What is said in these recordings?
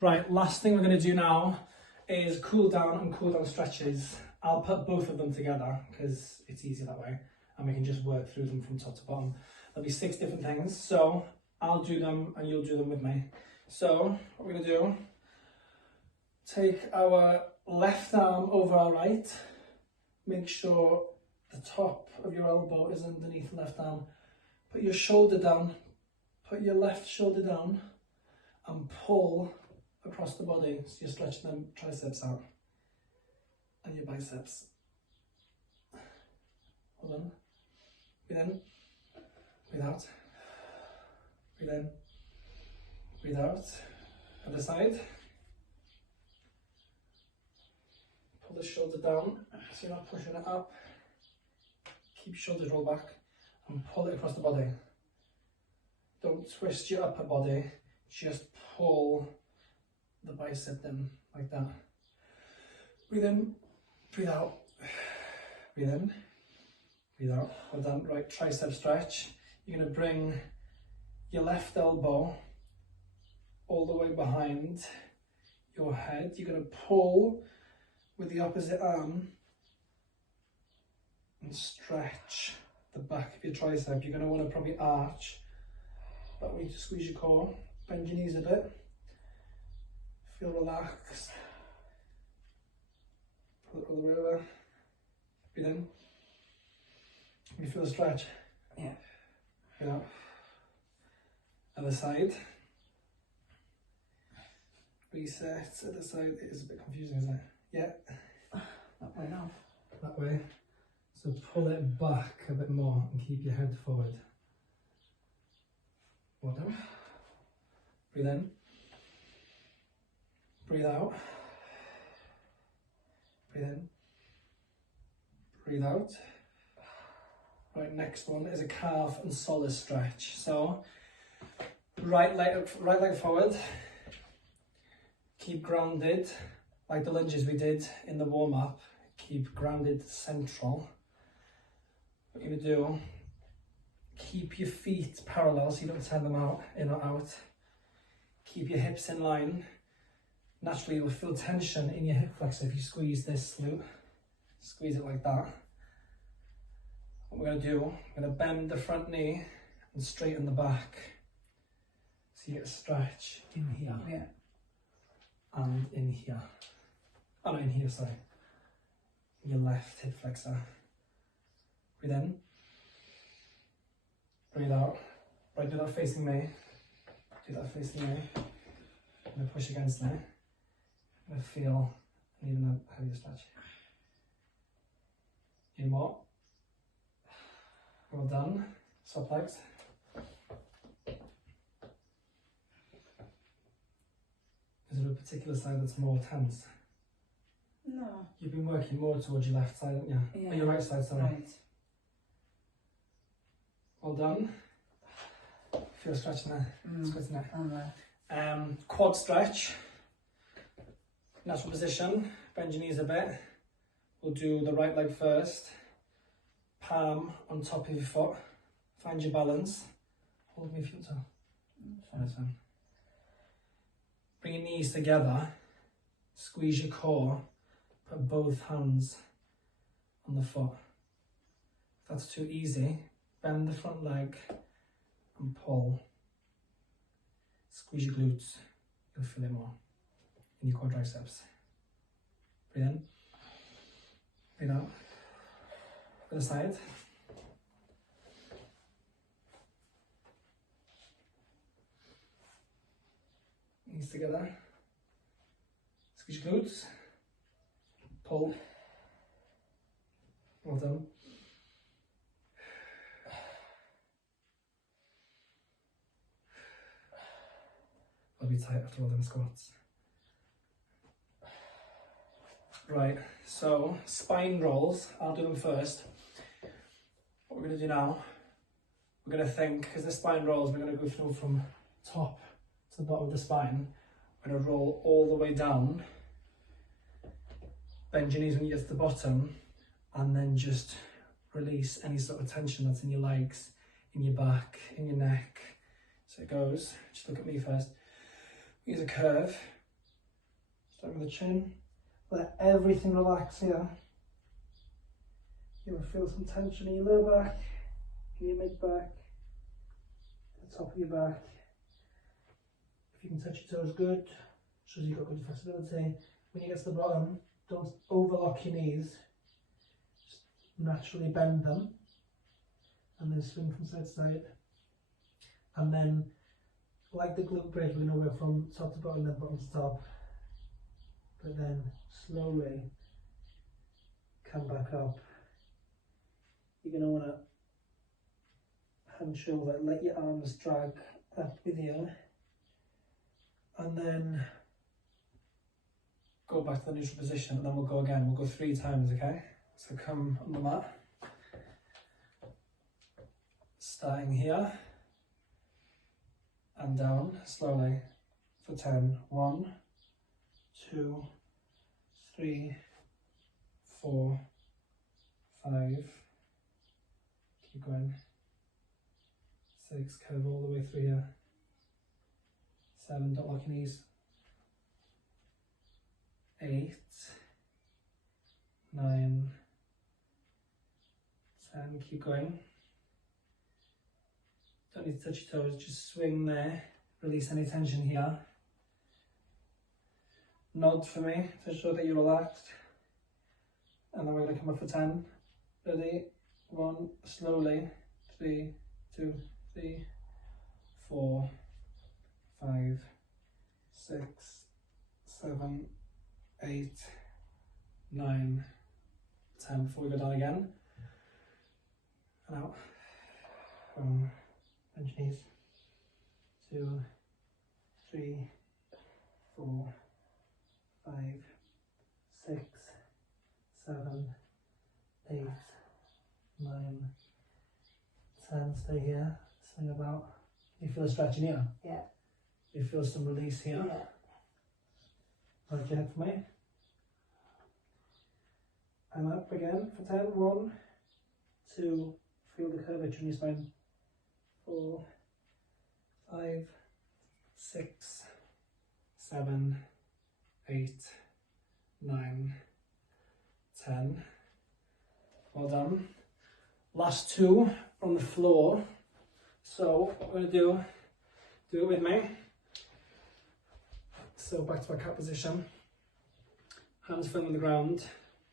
Right, last thing we're going to do now is cool down and cool down stretches. I'll put both of them together because it's easier that way and we can just work through them from top to bottom. There'll be 6 different things, so I'll do them and you'll do them with me. So what we're going to do, take our left arm over our right, make sure the top of your elbow is underneath the left arm, put your shoulder down, put your left shoulder down and pull across the body, so you're stretching them triceps out and your biceps. Hold on. Breathe in, breathe out, breathe in, breathe out. Other side. Pull the shoulder down so you're not pushing it up. Keep your shoulders roll back and pull it across the body. Don't twist your upper body, just pull the bicep in like that. Breathe in, breathe out, breathe in, breathe out. Well done. Right, tricep stretch. You're going to bring your left elbow all the way behind your head. You're going to pull with the opposite arm and stretch the back of your tricep. You're going to want to probably arch that way to squeeze your core. Bend your knees a bit. Feel relaxed. Pull it all the way over. Breathe in. Can you feel the stretch? Yeah. Breathe out. Other side. Reset. Other side. It is a bit confusing, isn't it? Yeah. That way now. That way. So pull it back a bit more and keep your head forward. Well done. Breathe in. Breathe out. Breathe in. Breathe out. Right, next one is a calf and soleus stretch. So right leg forward. Keep grounded, like the lunges we did in the warm-up. Keep grounded central. What you're going to do, keep your feet parallel so you don't turn them out, in or out. Keep your hips in line. Naturally you'll feel tension in your hip flexor if you squeeze this glute. Squeeze it like that. What we're going to do, we're going to bend the front knee and straighten the back. So you get a stretch in here. Yeah. And in here. Oh no, in here, sorry. Your left hip flexor. Breathe in. Breathe out. Right, do that facing me. Do that facing me. I'm going to push against me. I'm going to feel an even heavier stretch. A few more. Well done. Swap legs. Is there a particular side that's more tense? No. You've been working more towards your left side, haven't you? Yeah. Or your right side, sorry. Right. Well done. Feel a stretch in there. It's good, isn't it? And there. Quad stretch. Natural position. Bend your knees a bit. We'll do the right leg first. Palm on top of your foot. Find your balance. Hold me if you want to. That's fine. Bring your knees together. Squeeze your core. Put both hands on the foot. If that's too easy, bend the front leg and pull. Squeeze your glutes. You'll feel it more in your quadriceps. Breathe in. Breathe out. Other side. Knees together. Squeeze your glutes. Pull. Well done. I'll be tight after all them squats. Right, so spine rolls, I'll do them first. What we're going to do now, we're going to think, because the spine rolls, we're going to go through from top to the bottom of the spine. We're going to roll all the way down. Bend your knees when you get to the bottom, and then just release any sort of tension that's in your legs, in your back, in your neck. So it goes, just look at me first. Use a curve, Start with the chin. Let everything relax here. You'll feel some tension in your lower back, in your mid back, the top of your back. If you can touch your toes, good. Shows you've got good flexibility. When you get to the bottom, don't overlock your knees. Just naturally bend them, and then swing from side to side. And then, like the glute bridge, we're going to work from top to bottom, then bottom to top. But then slowly come back up. You're going to want to hunch over, let your arms drag up with you, and then go back to the neutral position, and then we'll go again. We'll go 3 times, okay? So come on the mat, starting here, and down slowly for 10. 1, 2, 3, 4, 5. Keep going. 6, curve all the way through here. 7, don't lock your knees. 8, 9, 10, keep going. Don't need to touch your toes, just swing there, release any tension here. Nod for me to show that you're relaxed. And then we're going to come up for 10. Ready? 1, slowly. 3, 2, 3, 4, 5, 6, 7, 8, 9, 10. Before we go down again. And out. Bench knees. 2, 3, 4, 5, 6, 7, 8, 9, 10. Stay here. Swing about. You feel a stretch in here? Yeah. You feel some release here? Yeah. Hold your head for me. And up again for 10. 1, 2, feel the curvature in your spine. 4, 5, 6, 7, 8, 9, 10. Well done. Last 2 on the floor. So what we're going to do it with me. So back to our cat position. Hands firm on the ground.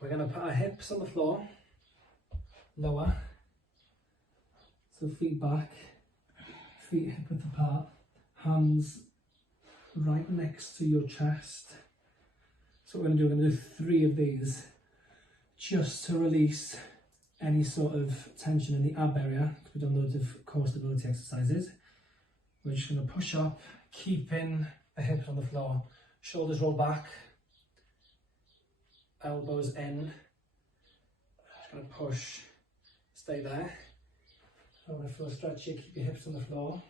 We're going to put our hips on the floor. Lower. So feet back. Feet hip width apart. Hands right next to your chest. So what we're going to do, we're going to do 3 of these just to release any sort of tension in the ab area. We've done loads of core stability exercises. We're just going to push up, keeping the hips on the floor. Shoulders roll back, elbows in. Just going to push, stay there. I want to feel stretchy, keep your hips on the floor.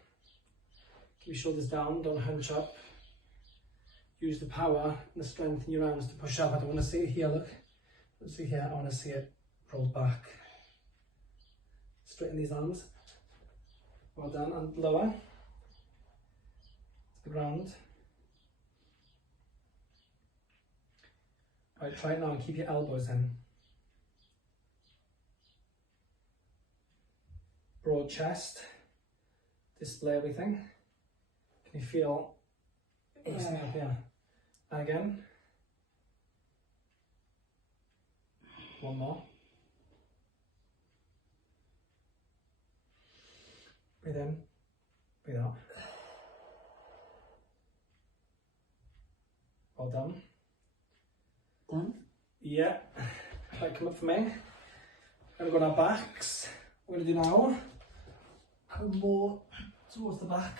Keep your shoulders down, don't hunch up. Use the power and the strength in your arms to push up. I don't want to see it here, look. Let's see here, I want to see it roll back. Straighten these arms. Well done, and lower. To the ground. Right, try it now and keep your elbows in. Broad chest. Display everything. Can you feel everything up here? And again. One more. Breathe in, breathe out. Well done. Done? Yeah. Try come up for me. We're going to go on our backs. What we're going to do now, come more towards the back.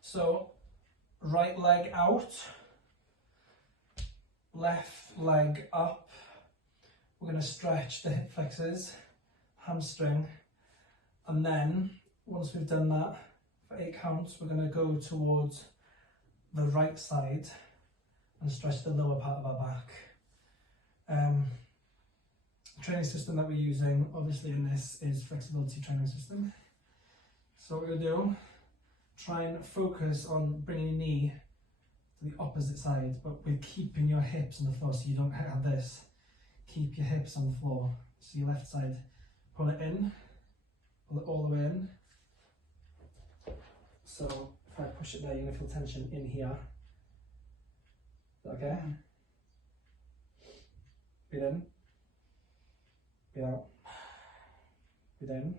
So, right leg out, left leg up. We're going to stretch the hip flexors, hamstring, and then once we've done that for 8 counts, we're going to go towards the right side and stretch the lower part of our back. Training system that we're using, obviously in this, is flexibility training system. So what we're going to do, try and focus on bringing your knee to the opposite opposite side, but with keeping your hips on the floor, so you don't have this. Keep your hips on the floor. So your left side, pull it in, pull it all the way in. So if I push it there, you're gonna feel tension in here. Is that okay? Breathe in, breathe out, breathe in,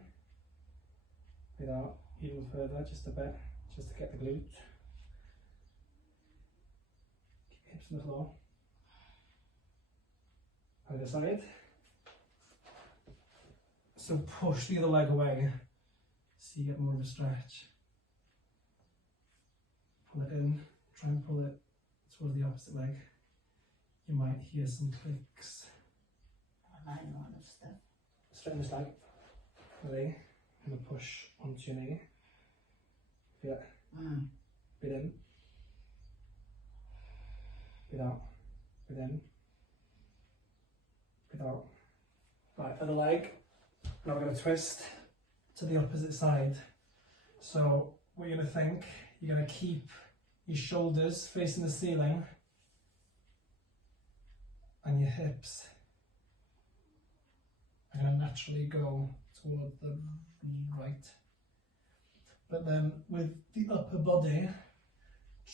breathe out, even further, just a bit, just to get the glute. Keep your hips on the floor. Other side. So push the other leg away, so you get more of a stretch. Pull it in, try and pull it towards the opposite leg. You might hear some clicks. I know this stuff. Straighten this leg, ready, and push onto your knee. Feel it. Breathe in, breathe out, breathe in, breathe out. Right, other leg. Now we're going to twist to the opposite side. So what you're going to think, you're going to keep your shoulders facing the ceiling and your hips are going to naturally go toward the right. But then with the upper body,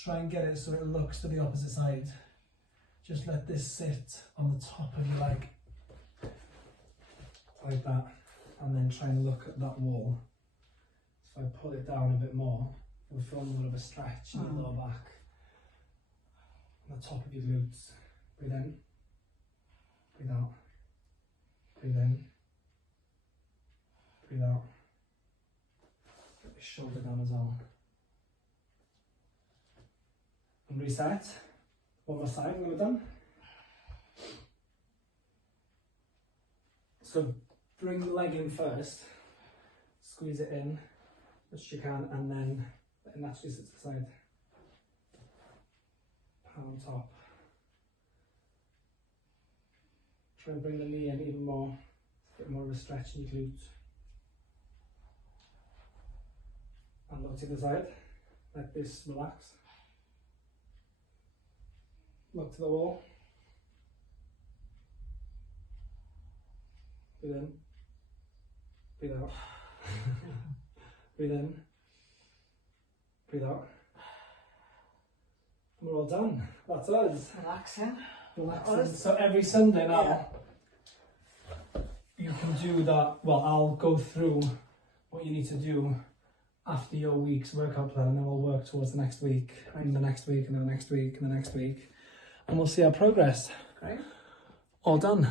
try and get it so it looks to the opposite side. Just let this sit on the top of your leg, like that, and then try and look at that wall. So if I pull it down a bit more, you'll feel more of a stretch in your lower back, on the top of your glutes. Breathe in, breathe out, breathe in, breathe out. Get your shoulder down as well. And reset. One more side when we're done. So bring the leg in first, squeeze it in as much as you can, and then let it naturally sit to the side. Palm on top. Try and bring the knee in even more, get more of a stretch in your glutes. And look to the side, let this relax. Look to the wall. Breathe in, breathe out. Breathe in, breathe out. And we're all done. That's us. Relaxing. Relaxing. So every Sunday now, you can do that. Well, I'll go through what you need to do after your week's workout plan, and then we'll work towards the next week, and the next week, and the next week, and the next week, and we'll see our progress. Great. All done.